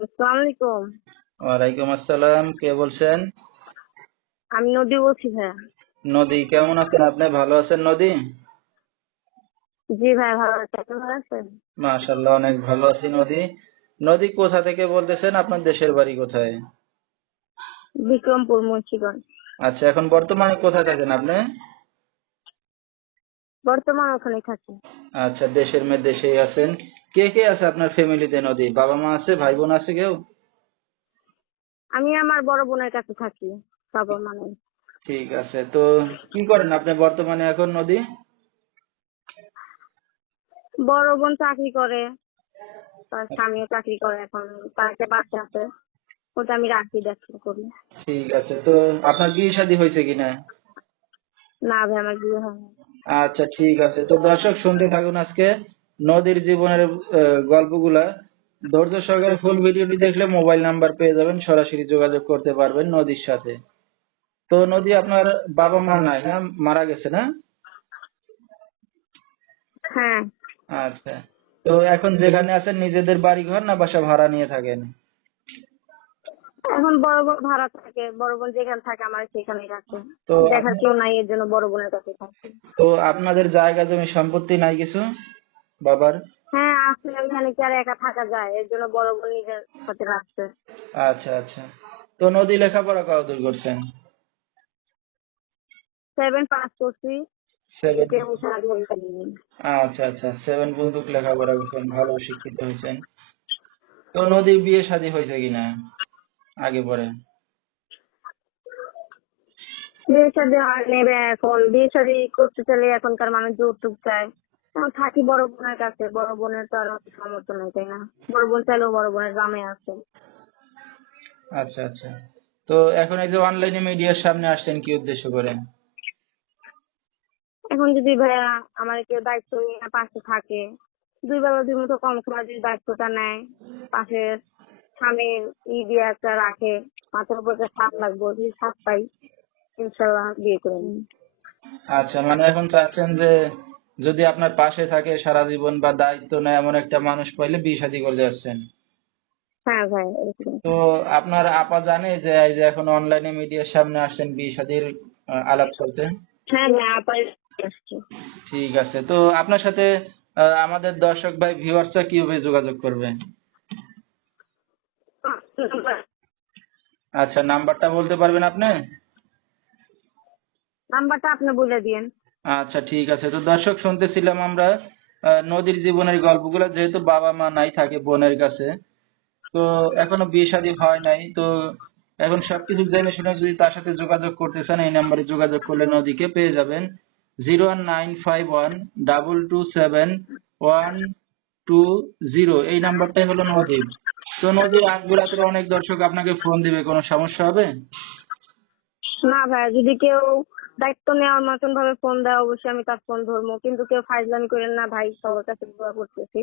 আসসালামু আলাইকুম ওয়ালাইকুম আসসালাম কে বলছেন? আমি নদী বলছি ভাইয়া। নদী কেমন আছেন আপনি? ভালো আছেন নদী? জি ভাই ভালো আছি। আপনি ভালো আছেন? মাশাল্লাহ অনেক ভালো আছি নদী। নদী কোথা থেকে বলতেছেন? আপনার দেশের বাড়ি কোথায়? বিক্রমপুর মুন্সিগঞ্জ। আচ্ছা এখন বর্তমানে কোথায় থাকেন আপনি? বর্তমান ওখানে থাকি। আচ্ছা দেশের মেয়ে দেশেই আছেন। কে কে আছে আপনার ফ্যামিলিতে নদী? বাবা মা আছে ভাই বোন আছে কেউ? আমি আমার বড় বোনের কাছে থাকি বাবা মানে ঠিক আছে তো কি করেন আপনি বর্তমানে এখন নদী? বড় বোন চাকরি করে তার স্বামীও চাকরি করে এখন তার একটা বাচ্চা আছে ওটা আমি রাখি দেখা করি। ঠিক আছে তো আপনার বিয়ে শাদী হয়েছে কিনা? না ভাই আমার বিয়ে হয়নি। আচ্ছা ঠিক আছে তো দর্শক শুনতে থাকুন আজকে। নদীর জীবনের গল্পগুলা ধৈর্য সহকারে ফুল ভিডিওটি দেখলে মোবাইল নাম্বার পেয়ে যাবেন সরাসরি যোগাযোগ করতে পারবেন নদীর সাথে। তো নদী আপনার বাবা মা নাই হ্যাঁ? মারা গেছে না? হ্যাঁ। আচ্ছা। তো এখন যেখানে আছেন নিজেদের বাড়ি ঘর না বাসা ভাড়া নিয়ে থাকেন? এখন বড় বোন ভাড়া থাকে বড় বোন যেখানে থাকে আমার সেখানেই রাখে তো দেখার কেউ নাই এর জন্য বড় বোনের কাছে থাকি। তো আপনাদের জায়গা জমি সম্পত্তি নাই কিছু? বাবার? হ্যাঁ আসলে ওইখানে কি আর একা থাকা যায় এর জন্য বড় বোন নিজের সাথে রাখছে। আচ্ছা আচ্ছা। তো নদী লেখাপড়া কতদূর করছেন? সেভেন পাস করছি। আচ্ছা আচ্ছা। সেভেন পর্যন্ত লেখাপড়া করছেন ভালো শিক্ষিত হয়েছেন। তো নদীর বিয়ে শাদী হয়েছে কিনা? আগে পরে। বিয়ে শাদী নেবে এখন। বিয়ে শাদী করতে চাইলে এখনকার মানুষ যৌতুক চায়। থাকি বড় বোনের কাছে বড় বোনের তো আর সামর্থ্য নেই তাই না? বড় বোন চাইলেও বড় বোনের গ্রামে আছে। আচ্ছা আচ্ছা। তো এখন এই যে অনলাইনে মিডিয়ার সামনে আসছেন কি উদ্দেশ্য করে? এখন যদি ভাইয়া আমার কেউ দায়িত্ব নিয়ে পাশে থাকে দুই বেলা দুই মতো কম সময় যদি দায়িত্বটা নেয় পাশে স্বামীর ই দিয়ে একটা রাখে মাথার উপর ছাদ লাগবে যদি ছাদ পাই ইনশাল্লাহ বিয়ে করে আচ্ছা মানে এখন চাচ্ছেন যে যদি আপনার পাশে থাকে সারা জীবন বা দায়িত্ব নেয় এমন একটা মানুষ পাইলে বিয়ে শাদী করে যাচ্ছেন। হ্যাঁ। তো আপনার আপা জানে যে এই যে এখন অনলাইনে মিডিয়ার সামনে আসছেন বিয়ে শাদীর আলাপ চলতে হ্যাঁ ঠিক আছে তো আপনার সাথে আমাদের দর্শক ভাই ভিউয়ার্সরা কীভাবে যোগাযোগ করবে? আচ্ছা নাম্বারটা বলতে পারবেন আপনি? নাম্বারটা আপনি বলে দিয়েন। আচ্ছা ঠিক আছে। তো দর্শক, শুনতেছিলাম আমরা নদীর জীবনের গল্পগুলো, যেহেতু বাবা মা নাই থাকে বোনের কাছে, তো এখনও বিয়ে শাদী হয় নাই, তো এখন সবকিছু জেনে শুনে যদি তার সাথে যোগাযোগ করতে চান, এই নাম্বারে যোগাযোগ করলে নদীকে পেয়ে যাবেন। Zero one nine five one double two seven one two zero. এই নাম্বারটাই হলো নদীর। তো নদীর আগ বেলাতে অনেক দর্শক আপনাকে ফোন দিবে, কোনো সমস্যা হবে? না ভাই যদি কেউ দায়িত্ব নেওয়ার মতন ভাবে ফোন দেওয়া অবশ্যই আমি তার ফোন ধরবো। কিন্তু কেউ ফাইজলামি করেন না ভাই, সবার কাছে দোয়া করতেছি।